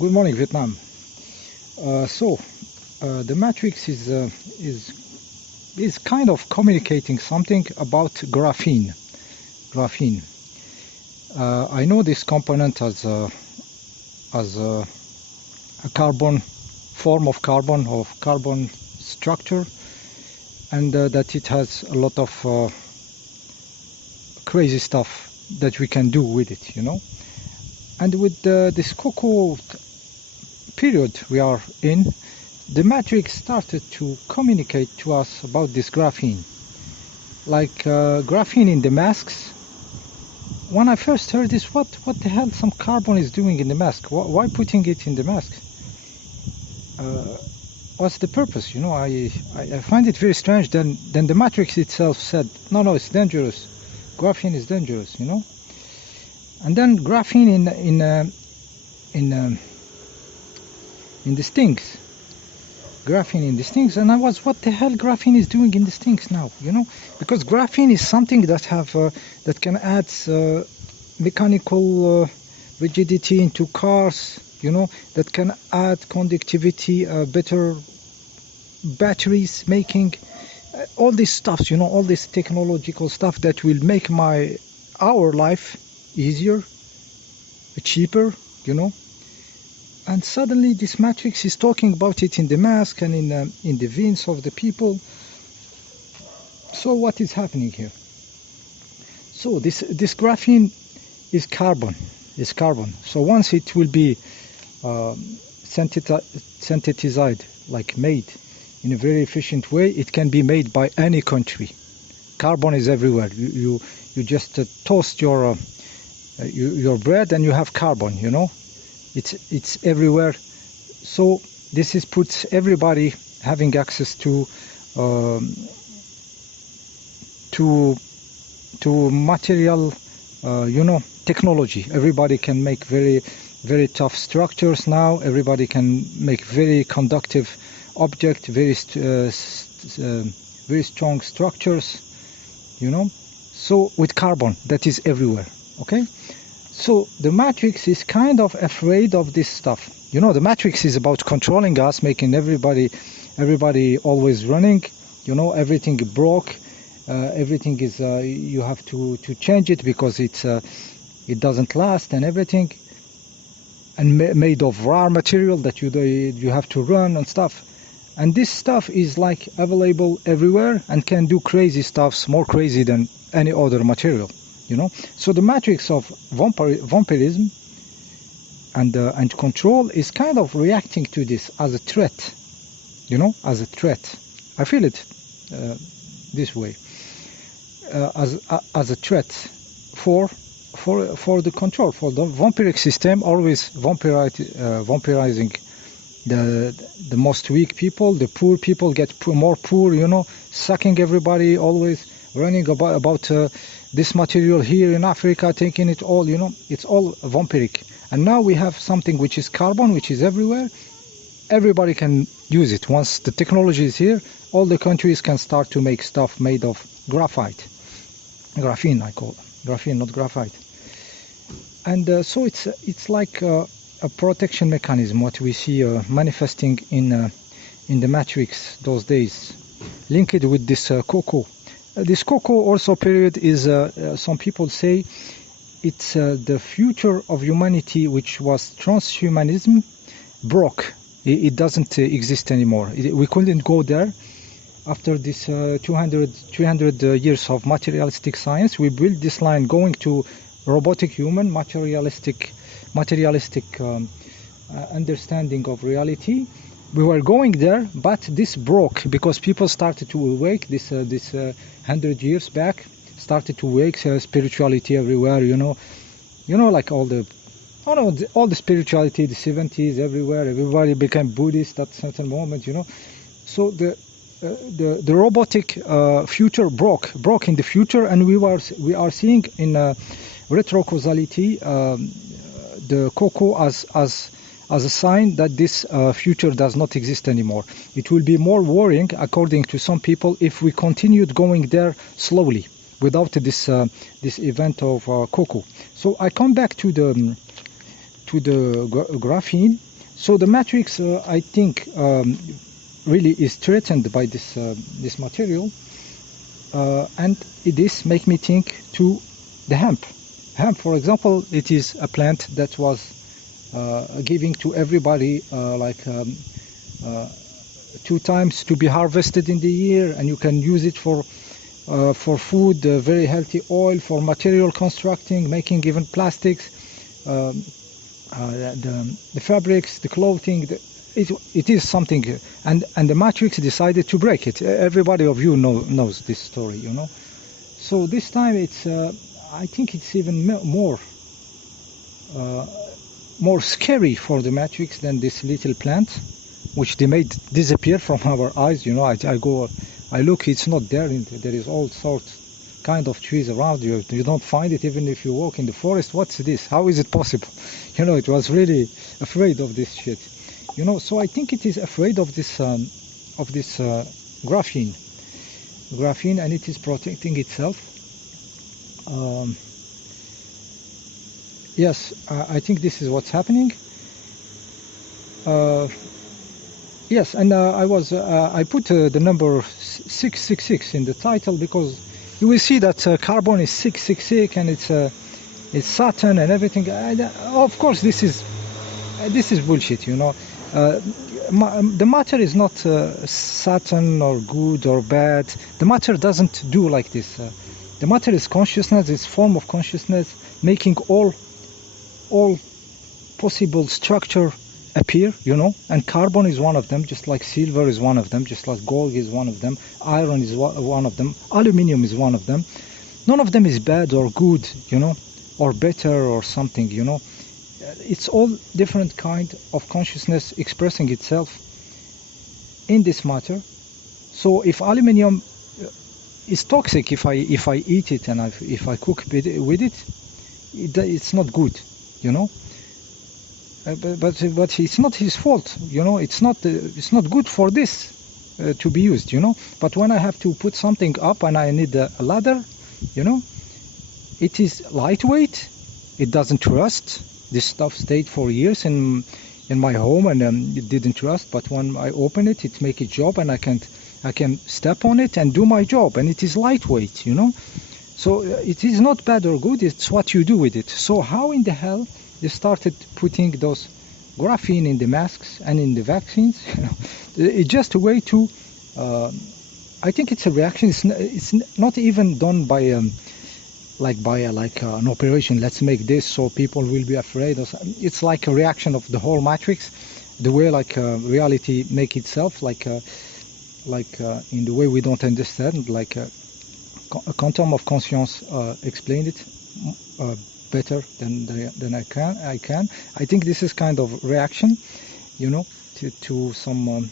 Good morning, Vietnam. The matrix is kind of communicating something about graphene. Graphene. I know this component as a carbon form of carbon structure, and that it has a lot of crazy stuff that we can do with it, you know. And with this cocoa period we are in, the matrix started to communicate to us about this graphene, like graphene in the masks. When I first heard this, what the hell some carbon is doing in the mask? Why putting it in the mask? What's the purpose? You know, I find it very strange. Then the matrix itself said, no, it's dangerous. Graphene is dangerous, you know. And then graphene in the stings. Graphene in the stings, and I was, what the hell graphene is doing in the stings now, you know? Because graphene is something that can add mechanical rigidity into cars, you know, that can add conductivity, better batteries making, all this stuff, you know, all this technological stuff that will make our life easier, cheaper, you know. And suddenly this matrix is talking about it in the mask and in the veins of the people. So what is happening here? So this graphene is carbon. So once it will be synthesized, like made in a very efficient way, it can be made by any country. Carbon is everywhere. You just toast your bread and you have carbon, you know. It's everywhere. So this puts everybody having access to material, you know, technology. Everybody can make very, very tough structures now. Everybody can make very conductive object, very strong structures, you know. So with carbon, that is everywhere. Okay. So the matrix is kind of afraid of this stuff. You know, the matrix is about controlling us, making everybody always running. You know, everything broke. Everything is you have to change it because it doesn't last and everything. And made of rare material that you have to run and stuff. And this stuff is like available everywhere and can do crazy stuffs, more crazy than any other material. You know, so the matrix of vampirism and control is kind of reacting to this as a threat. You know, as a threat. I feel it this way, as a threat for the control, for the vampiric system, always vampirizing the most weak people. The poor people get more poor. You know, sucking everybody, always running about this material here in Africa, taking it all, you know, it's all vampiric. And now we have something which is carbon, which is everywhere. Everybody can use it. Once the technology is here, all the countries can start to make stuff made of graphite. Graphene, I call it. Graphene, not graphite. And so it's like a protection mechanism, what we see manifesting in the matrix those days, linked with this cocoa. This cocoa also period is, some people say, it's the future of humanity, which was transhumanism, broke. It doesn't exist anymore. We couldn't go there. After this 300 years of materialistic science, we built this line going to robotic human, materialistic understanding of reality. We were going there, but this broke because people started to awake. This 100 years back, started to wake spirituality everywhere. You know, like all the spirituality, the 70s everywhere. Everybody became Buddhist at a certain moment. You know, so the robotic future broke in the future, and we are seeing in retrocausality the cocoa as a sign that this future does not exist anymore. It will be more worrying, according to some people, if we continued going there slowly without this event of cocoa. So I come back to the graphene. So the matrix, I think, really is threatened by this material, and this make me think to the hemp. Hemp, for example, it is a plant that was giving to everybody 2 times to be harvested in the year, and you can use it for food, very healthy oil, for material constructing, making even plastics, the fabrics, the clothing. It is something, and the matrix decided to break it. Everybody of you knows this story, you know. So this time it's, I think it's even more scary for the matrix than this little plant, which they made disappear from our eyes. You know, I look, it's not there. There is all sorts kind of trees around you. You don't find it even if you walk in the forest. What's this? How is it possible? You know, it was really afraid of this shit. You know, so I think it is afraid of this graphene, and it is protecting itself. Yes, I think this is what's happening. Yes, and I put the number 666 in the title because you will see that carbon is 666, and it's Saturn and everything. Of course, this is bullshit, you know. The matter is not Saturn or good or bad. The matter doesn't do like this. The matter is consciousness, it's form of consciousness, making all possible structure appear, you know, and carbon is one of them, just like silver is one of them, just like gold is one of them, iron is one of them, aluminium is one of them. None of them is bad or good, you know, or better or something, you know. It's all different kind of consciousness expressing itself in this matter. So if aluminium is toxic, if I eat it and if I cook with it, it's not good, you know. But it's not his fault, you know. It's not good for this to be used, you know. But when I have to put something up and I need a ladder, you know, it is lightweight. It doesn't rust. This stuff stayed for years in my home, and it didn't rust. But when I open it, it makes a job, and I can step on it and do my job. And it is lightweight, you know. So it is not bad or good. It's what you do with it. So how in the hell they started putting those graphene in the masks and in the vaccines? You know, it's just a way to. I think it's a reaction. It's not even done by an operation. Let's make this so people will be afraid. It's like a reaction of the whole matrix, the way reality make itself, in the way we don't understand. Like a quantum of conscience explained it better than I can. I think this is kind of reaction, you know, to some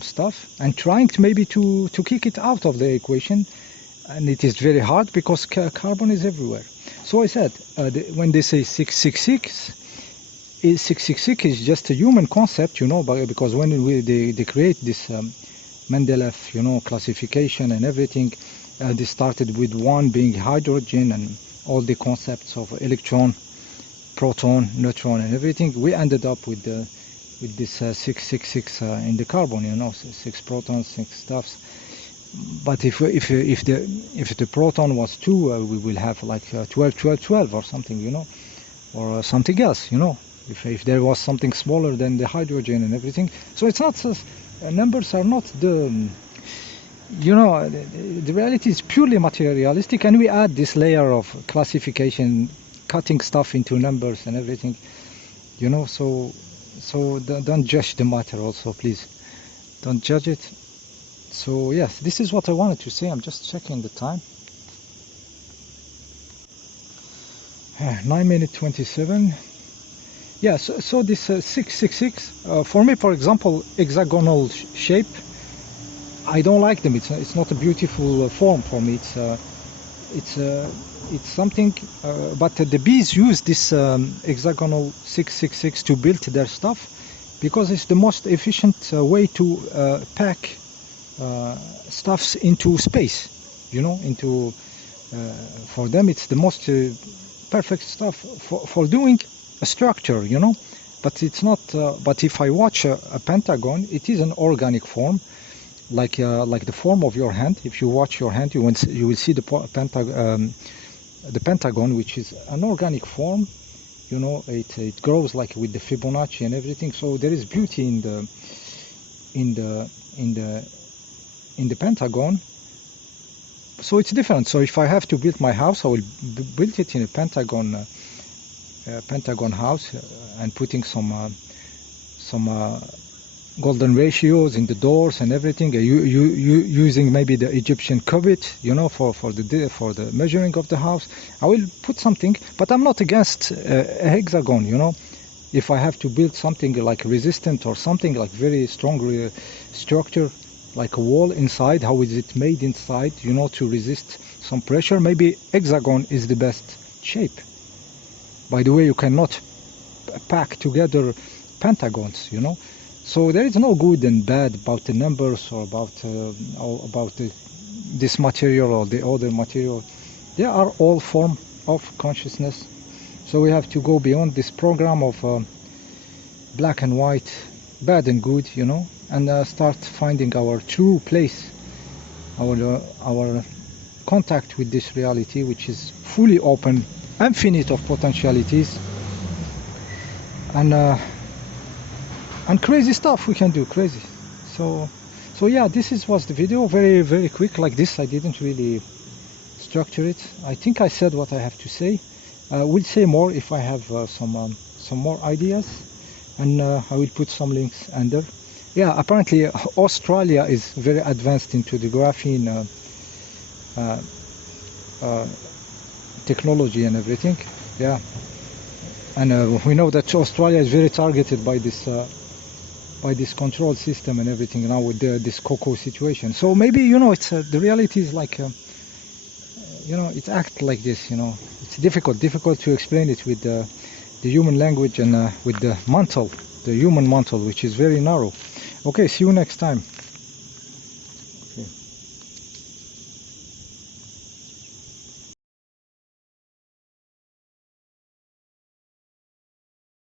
stuff, and trying to maybe to kick it out of the equation. And it is very hard because carbon is everywhere. So I said, when they say 666, 666 is just a human concept, you know, because when they create this Mendeleev, you know, classification and everything, they started with 1 being hydrogen and all the concepts of electron, proton, neutron, and everything. We ended up with this 666 in the carbon, you know, 6 protons, 6 stuffs. But if the proton was 2, we will have like 12, 12, 12 or something, you know, or something else, you know, if there was something smaller than the hydrogen and everything. So it's not, numbers are not the, you know, the reality is purely materialistic, and we add this layer of classification, cutting stuff into numbers and everything, you know. So don't judge the matter also, please. Don't judge it. So yes, this is what I wanted to say. I'm just checking the time. 9 minutes 27. Yeah, so this 666, for me, for example, hexagonal shape, I don't like them. It's not a beautiful form for me. It's something. But the bees use this hexagonal 666 to build their stuff, because it's the most efficient way to pack stuffs into space, you know, for them it's the most perfect stuff for doing a structure, you know, but it's not. But if I watch a pentagon, it is an organic form, like the form of your hand. If you watch your hand, you will see the pentagon, which is an organic form. You know, it grows like with the Fibonacci and everything. So there is beauty in the pentagon. So it's different. So if I have to build my house, I will build it in a pentagon house, and putting some golden ratios in the doors and everything. Using maybe the Egyptian cubit, you know, for the measuring of the house. I will put something, but I'm not against a hexagon. You know, if I have to build something like resistant or something like very strong structure, like a wall inside, how is it made inside, you know, to resist some pressure, maybe hexagon is the best shape. By the way, you cannot pack together pentagons, you know. So there is no good and bad about the numbers or about this material or the other material. They are all form of consciousness. So we have to go beyond this program of black and white, bad and good, you know, and start finding our true place, our contact with this reality, which is fully open, infinite of potentialities, and crazy stuff we can do, crazy. So yeah, this was the video, very, very quick like this. I didn't really structure it. I think I said what I have to say. We'll say more if I have some more ideas, and I will put some links under. Yeah, apparently Australia is very advanced into the graphene technology and everything. Yeah, and we know that Australia is very targeted by this control system and everything now with this cocoa situation. So maybe, you know, it's the reality is like you know, it acts like this. You know, it's difficult to explain it with the human language and with the human mantle, which is very narrow. Okay, see you next time.